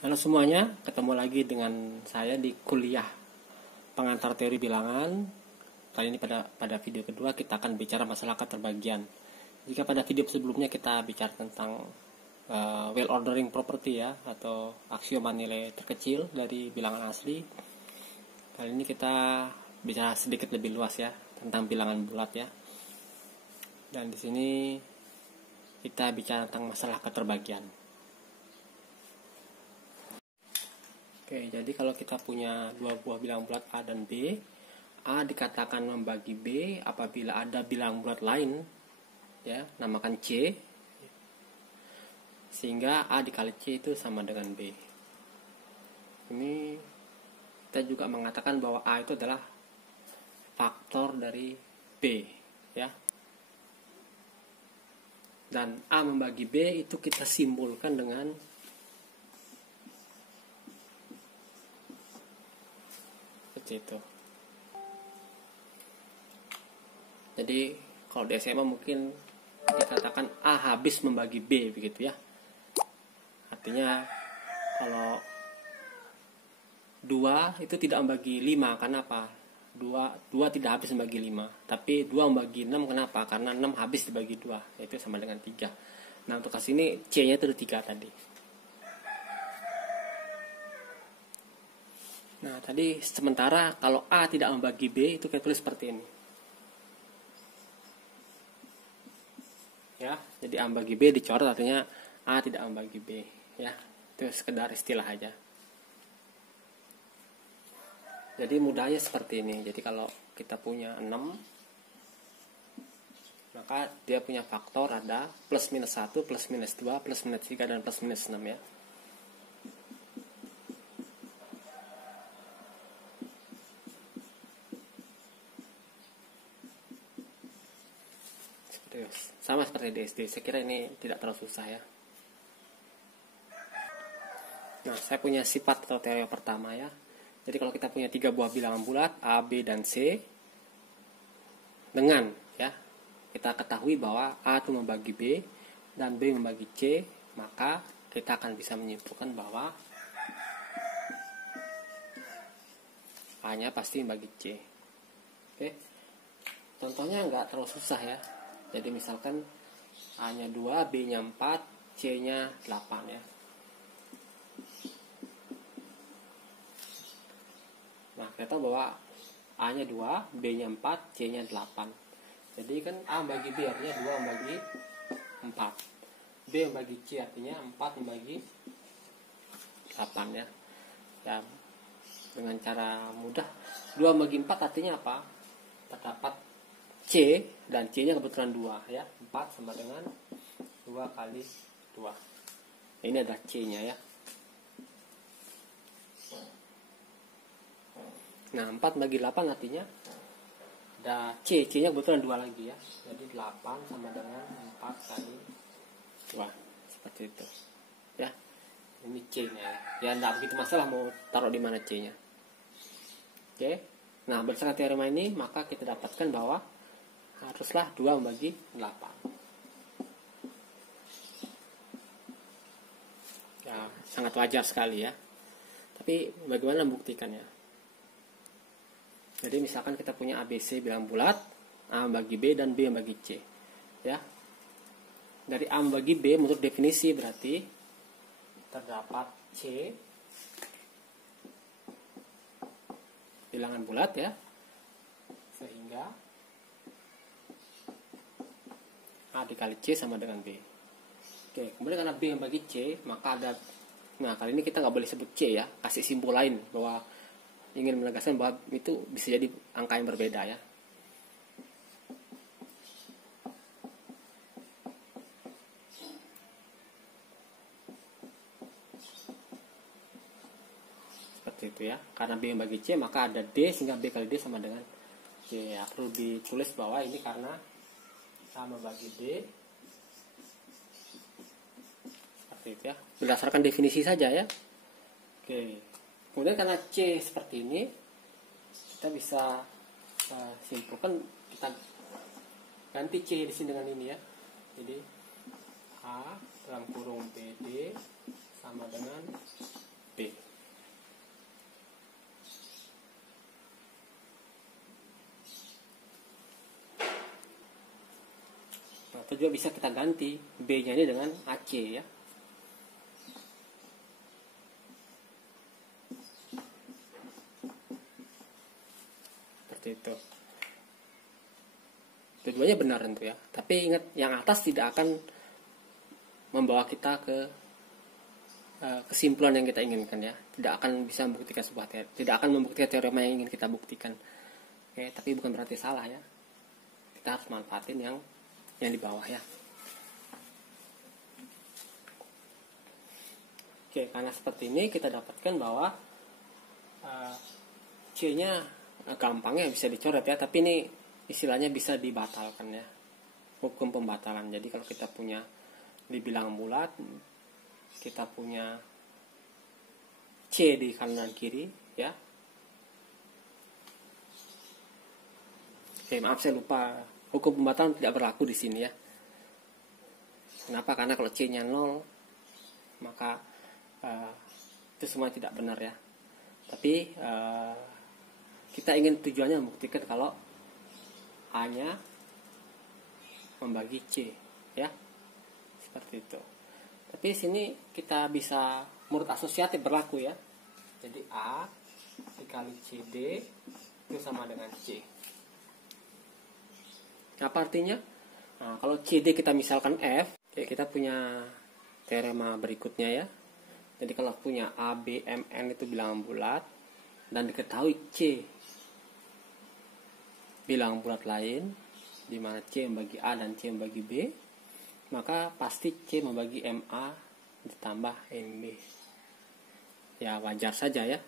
Halo semuanya, ketemu lagi dengan saya di kuliah pengantar teori bilangan. Kali ini pada video kedua kita akan bicara masalah keterbagian. Jika pada video sebelumnya kita bicara tentang well ordering property ya, atau aksioma nilai terkecil dari bilangan asli. Kali ini kita bicara sedikit lebih luas ya tentang bilangan bulat ya. Dan di sini kita bicara tentang masalah keterbagian. Oke, jadi kalau kita punya dua buah bilangan bulat A dan B, A dikatakan membagi B apabila ada bilangan bulat lain, ya, namakan C, sehingga A dikali C itu sama dengan B. Ini kita juga mengatakan bahwa A itu adalah faktor dari B, ya. Dan A membagi B itu kita simbolkan dengan itu. Jadi kalau di SMA mungkin dikatakan A habis membagi B begitu ya. Artinya kalau 2 itu tidak membagi 5, karena apa? 2 tidak habis membagi 5, tapi 2 membagi 6, kenapa? Karena 6 habis dibagi 2, yaitu sama dengan 3. Nah, untuk kasus ini C-nya itu ada 3 tadi. Nah, tadi sementara kalau A tidak membagi B, itu kita tulis seperti ini. Ya, jadi A membagi B dicoret, artinya A tidak membagi B. Ya, itu sekedar istilah aja. Jadi mudahnya seperti ini. Jadi kalau kita punya 6, maka dia punya faktor ada plus minus 1, plus minus 2, plus minus 3, dan plus minus 6 ya. Sama seperti di SD, saya kira ini tidak terlalu susah ya. Nah, saya punya sifat atau teori yang pertama ya. Jadi kalau kita punya 3 buah bilangan bulat A, B, dan C, dengan ya kita ketahui bahwa A itu membagi B dan B membagi C, maka kita akan bisa menyimpulkan bahwa A-nya pasti membagi C. Oke, contohnya nggak terlalu susah ya. Jadi misalkan A-nya 2, B-nya 4, C-nya 8 ya. Nah, kita tahu bahwa A-nya 2, B-nya 4, C-nya 8. Jadi kan A membagi B artinya 2 membagi 4. B membagi C artinya 4 membagi 8 ya. Ya, dengan cara mudah 2 membagi 4 artinya apa? Terdapat C, dan C nya kebetulan 2 ya. 4 sama dengan 2 kali 2. Ini adalah C nya ya. Nah, 4 bagi 8 artinya ada C nya kebetulan 2 lagi ya. Jadi 8 sama dengan 4 kali 2. Seperti itu ya. Ini C nya ya. Ya enggak begitu masalah mau taruh di mana C nya. Oke. Nah, berdasarkan teorema ini maka kita dapatkan bahwa haruslah 2 membagi 8. Ya, sangat wajar sekali ya. Tapi bagaimana membuktikannya? Jadi misalkan kita punya ABC bilangan bulat, A membagi B dan B membagi C. Ya. Dari A membagi B menurut definisi berarti terdapat C bilangan bulat ya. Sehingga A dikali C sama dengan B. Oke, kemudian karena B membagi C, maka ada. Nah, kali ini kita nggak boleh sebut C ya, kasih simbol lain bahwa ingin menegaskan bahwa itu bisa jadi angka yang berbeda ya. Seperti itu ya. Karena B membagi C, maka ada D sehingga B kali D sama dengan C. Ya, perlu ditulis bahwa ini karena A membagi B, seperti itu ya, berdasarkan definisi saja ya. Oke, kemudian karena C seperti ini, kita bisa simpulkan, kita ganti C di sini dengan ini ya. Jadi A dalam kurung BD sama dengan Atau juga bisa kita ganti B-nya ini dengan AC ya. Seperti itu. Keduanya benar tentu ya. Tapi ingat, yang atas tidak akan membawa kita ke kesimpulan yang kita inginkan ya. Tidak akan bisa membuktikan sebuah teori, tidak akan membuktikan teorema yang ingin kita buktikan. Oke, tapi bukan berarti salah ya. Kita harus manfaatin yang di bawah ya. Oke, karena seperti ini kita dapatkan bahwa C-nya gampangnya bisa dicoret ya, tapi ini istilahnya bisa dibatalkan ya. Hukum pembatalan. Jadi kalau kita punya dibilang bulat, kita punya C di kanan dan kiri ya. Oke, maaf saya lupa, hukum pembatalan tidak berlaku di sini ya. Kenapa? Karena kalau C-nya 0, maka itu semua tidak benar ya. Tapi kita ingin tujuannya membuktikan kalau A-nya membagi C ya. Seperti itu. Tapi di sini kita bisa menurut asosiatif berlaku ya. Jadi A dikali CD itu sama dengan C. Apa artinya? Nah, kalau CD kita misalkan F, kita punya teorema berikutnya ya. Jadi kalau punya A, B, M, N itu bilangan bulat dan diketahui C bilangan bulat lain, di mana C membagi A dan C membagi B, maka pasti C membagi MA ditambah MB. Ya wajar saja ya.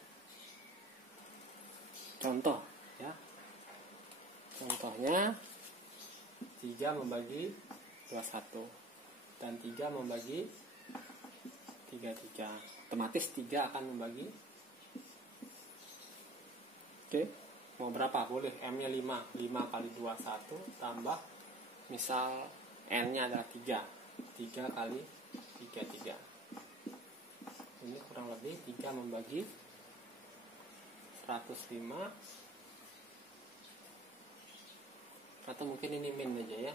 Contoh ya. Contohnya 3 membagi 21 dan 3 membagi 33. Otomatis 3 akan membagi. Oke, mau berapa? Boleh. M-nya 5. 5 kali 21 tambah misal N-nya adalah 3. 3 kali 3. Ini kurang lebih 3 membagi 105. Atau mungkin ini min aja ya.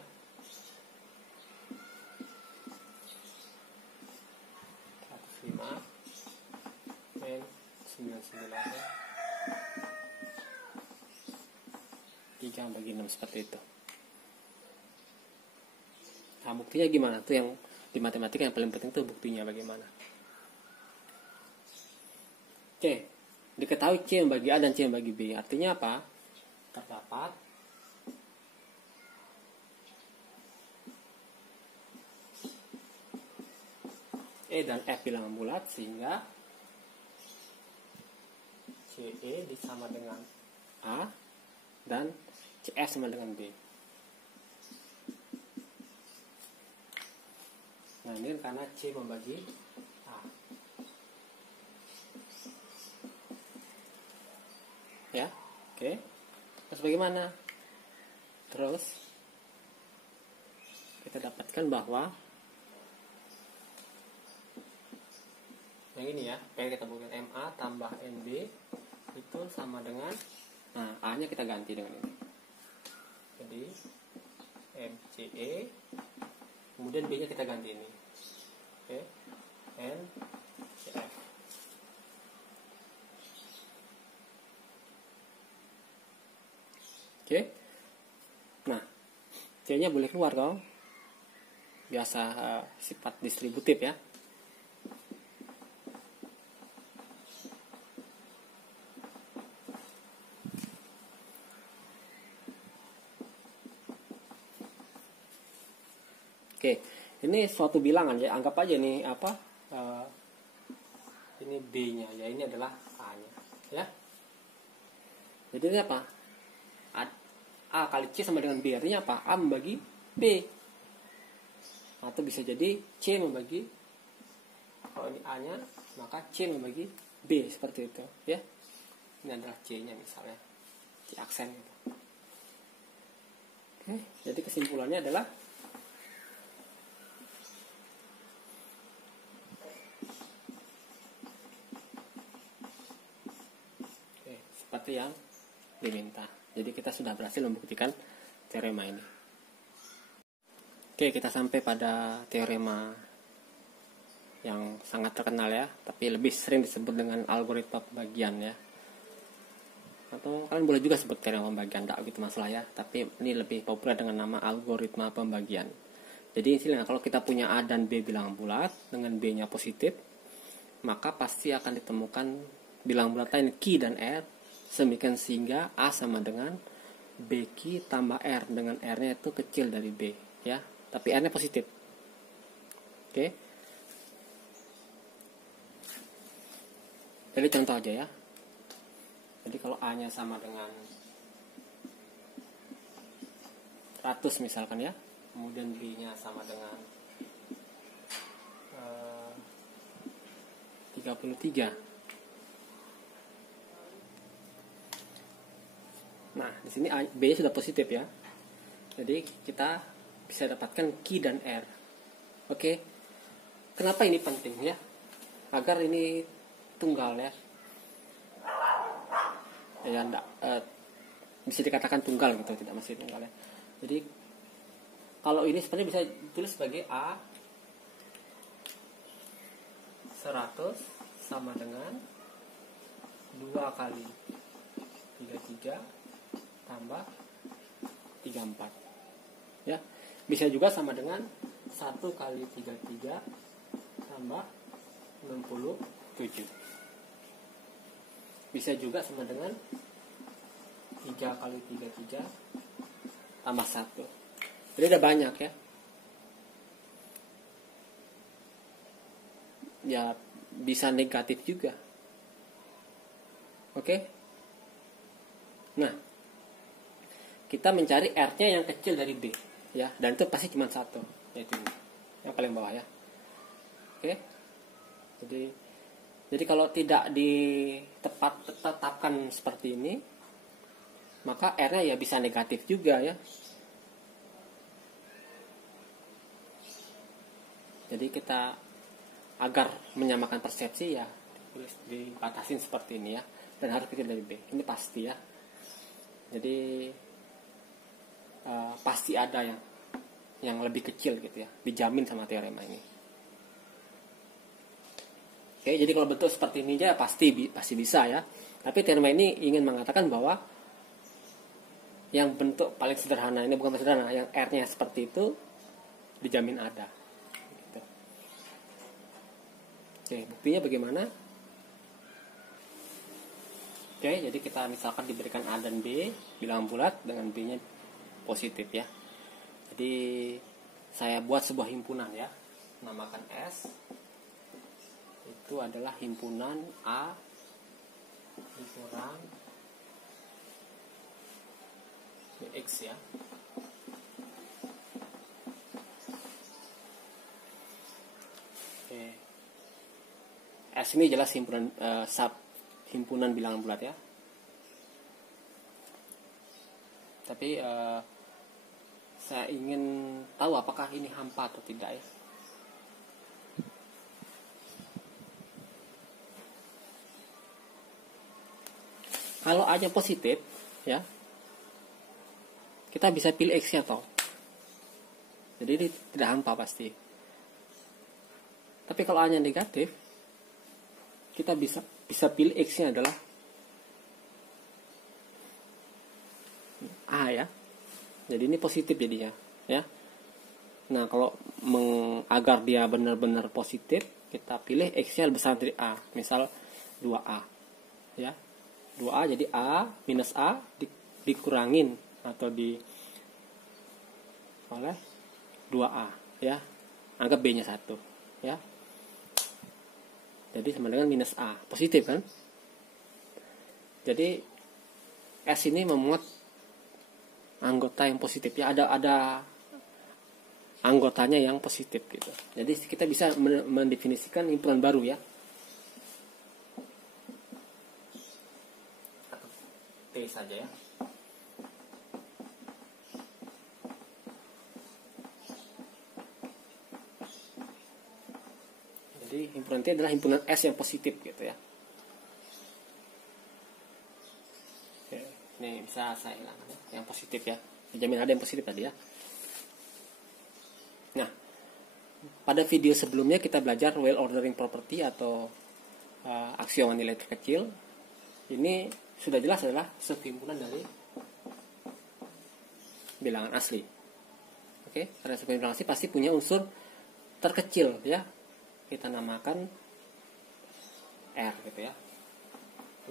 105 min 99 ya. 3 bagi 6 seperti itu. Nah, buktinya gimana? Tuh yang di matematika yang paling penting tuh buktinya bagaimana. Oke, diketahui C membagi A dan C membagi B. Artinya apa? Terdapat E dan F bilangan bulat sehingga CE disama dengan A dan CF sama dengan B. Nah ini karena C membagi A. Ya, oke. Terus bagaimana? Terus kita dapatkan bahwa yang ini ya, kayak kita bukan MA tambah NB itu sama dengan, nah A nya kita ganti dengan ini. Jadi MCE, kemudian B nya kita ganti ini. Oke, NCF. Oke, nah C nya boleh keluar dong. Biasa sifat distributif ya. Oke, ini suatu bilangan ya, anggap aja nih apa? Ini B-nya ya, ini adalah A-nya, ya. Jadi ini apa? A kali C sama dengan B, artinya apa? A membagi B. Atau bisa jadi C membagi, kalau ini A-nya, maka C membagi B, seperti itu, ya. Ini adalah C-nya misalnya, C aksen gitu. Oke, jadi kesimpulannya adalah seperti yang diminta. Jadi kita sudah berhasil membuktikan teorema ini. Oke, kita sampai pada teorema yang sangat terkenal ya, tapi lebih sering disebut dengan algoritma pembagian ya. Atau kalian boleh juga sebut teorema pembagian, tidak gitu masalah ya. Tapi ini lebih populer dengan nama algoritma pembagian. Jadi istilahnya kalau kita punya A dan B bilangan bulat dengan B-nya positif, maka pasti akan ditemukan bilangan bulat lain Q dan R semikian sehingga A sama dengan BQ tambah R dengan R-nya itu kecil dari B ya, tapi R-nya positif. Oke. Jadi contoh aja ya. Jadi kalau A-nya sama dengan 100 misalkan ya, kemudian B-nya sama dengan 33. Nah, di sini B-nya sudah positif ya. Jadi kita bisa dapatkan Q dan R. Oke. Kenapa ini penting ya? Agar ini tunggal ya. Ya enggak, bisa dikatakan tunggal gitu, tidak masih tunggal ya. Jadi kalau ini sebenarnya bisa ditulis sebagai A 100 sama dengan 2 kali 33 tambah 34 ya. Bisa juga sama dengan 1 kali 33 tambah 67. Bisa juga sama dengan 3 kali 33 tambah 1. Jadi ada banyak ya. Ya bisa negatif juga. Oke. Nah, kita mencari R-nya yang kecil dari B ya, dan itu pasti cuma 1, yaitu ini yang paling bawah ya. Oke. Jadi kalau tidak ditetapkan seperti ini, maka R-nya ya bisa negatif juga ya. Jadi kita agar menyamakan persepsi ya dibatasin seperti ini ya, dan harus kecil dari B. Ini pasti ya. Jadi pasti ada yang lebih kecil gitu ya, dijamin sama teorema ini. Oke, jadi kalau bentuk seperti ini aja pasti bisa ya. Tapi teorema ini ingin mengatakan bahwa yang bentuk paling sederhana ini bukan sederhana, yang R-nya seperti itu dijamin ada. Gitu. Oke, buktinya bagaimana? Oke, jadi kita misalkan diberikan A dan B bilangan bulat dengan B-nya positif ya. Jadi saya buat sebuah himpunan ya, namakan S. Itu adalah himpunan A dikurang X ya. Oke. S ini jelas himpunan himpunan bilangan bulat ya. Tapi saya ingin tahu apakah ini hampa atau tidak ya. Kalau A-nya positif ya, kita bisa pilih X-nya toh. Jadi ini tidak hampa pasti. Tapi kalau A-nya negatif, kita bisa pilih X-nya adalah A ya. Jadi ini positif jadinya ya. Nah, kalau agar dia benar-benar positif, kita pilih X-nya besar dari A. Misal 2A ya. 2A jadi A minus A dikurangin atau oleh 2A ya. Anggap B-nya 1 ya. Jadi sama dengan minus A, positif kan? Jadi S ini memuat anggota yang positif ya, ada anggotanya yang positif gitu. Jadi kita bisa mendefinisikan himpunan baru ya. Atau T saja ya. Jadi himpunan T adalah himpunan S yang positif gitu ya. Oke, ini bisa saya hilangkan yang positif ya. Dijamin ada yang positif tadi ya. Nah, pada video sebelumnya kita belajar well ordering property atau aksioma nilai terkecil. Ini sudah jelas adalah subhimpunan dari bilangan asli. Oke, karena subhimpunan asli pasti punya unsur terkecil ya. Kita namakan R gitu ya.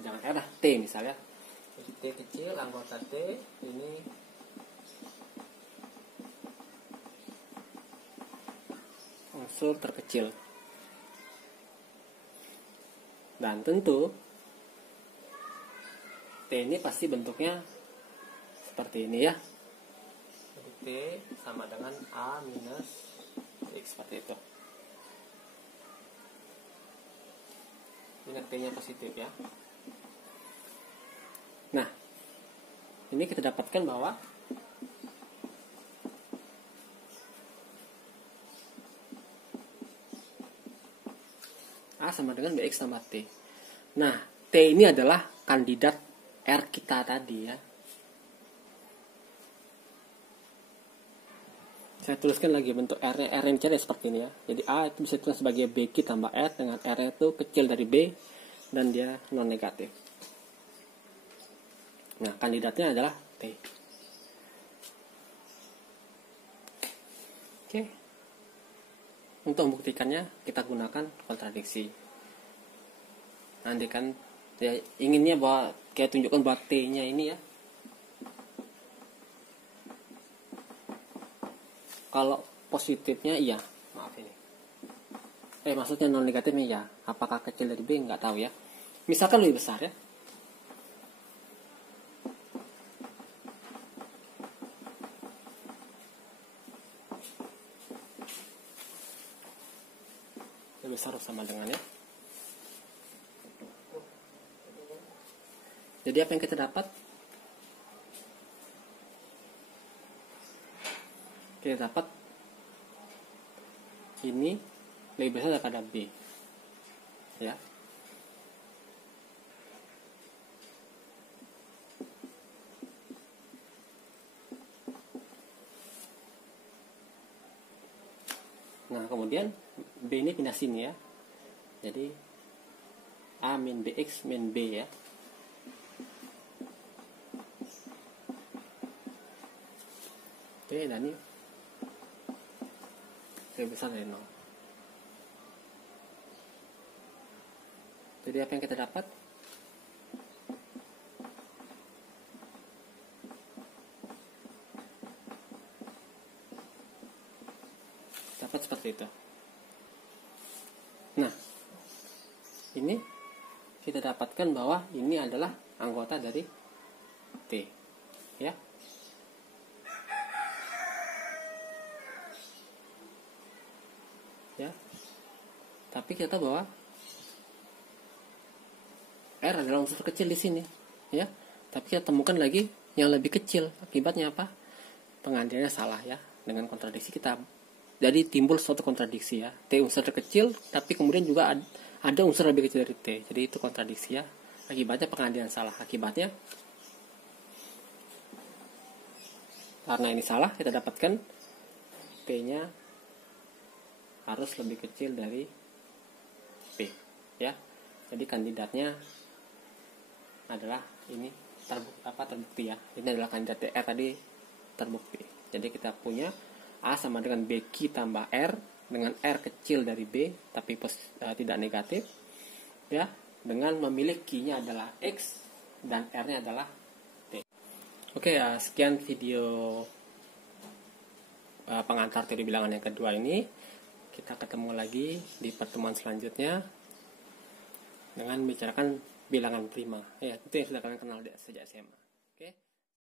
Jangan R lah, T misalnya. Jadi T kecil, anggota T ini unsur terkecil. Dan tentu T ini pasti bentuknya seperti ini ya. Jadi T sama dengan A minus X seperti itu. Ini T-nya positif ya. Nah, ini kita dapatkan bahwa A sama dengan Bx tambah T. Nah, T ini adalah kandidat R kita tadi ya. Saya tuliskan lagi bentuk R-nya. R yang dicari seperti ini ya. Jadi A itu bisa ditulis sebagai Bq tambah R dengan R itu kecil dari B dan dia non negatif. Nah, kandidatnya adalah T. Oke. Untuk membuktikannya kita gunakan kontradiksi. Nanti kan ya inginnya bahwa kayak tunjukkan bahwa T-nya ini ya. Kalau positifnya iya, maaf ini. Maksudnya non negatifnya iya. Apakah kecil dari B nggak tahu ya. Misalkan lebih besar ya. Besar sama dengan ya. Jadi apa yang kita dapat? Kita dapat ini lebih besar daripada B. Ya. Nah, kemudian B ini pindah sini ya. Jadi A min BX min B ya. Oke, dan ini lebih besar dari 0. Jadi apa yang kita dapat? Dapat seperti itu. Nah, ini kita dapatkan bahwa ini adalah anggota dari T, ya. Ya. Tapi kita tahu bahwa R adalah unsur kecil di sini, ya. Tapi kita temukan lagi yang lebih kecil. Akibatnya apa? Pengandiannya salah ya. Dengan kontradiksi kita jadi timbul suatu kontradiksi ya. T unsur terkecil, tapi kemudian juga ada unsur lebih kecil dari T. Jadi itu kontradiksi ya. Akibatnya pengandian salah. Akibatnya karena ini salah, kita dapatkan P-nya harus lebih kecil dari P. Ya. Jadi kandidatnya adalah ini terbukti ya. Ini adalah kandidat R tadi terbukti. Jadi kita punya A sama dengan BQ tambah R dengan R kecil dari B tapi tidak negatif ya, dengan memilih Q-nya adalah X dan R-nya adalah T. Oke ya, sekian video pengantar teori bilangan yang kedua ini. Kita ketemu lagi di pertemuan selanjutnya dengan membicarakan bilangan prima. Ya, itu yang sudah kalian kenal sejak SMA.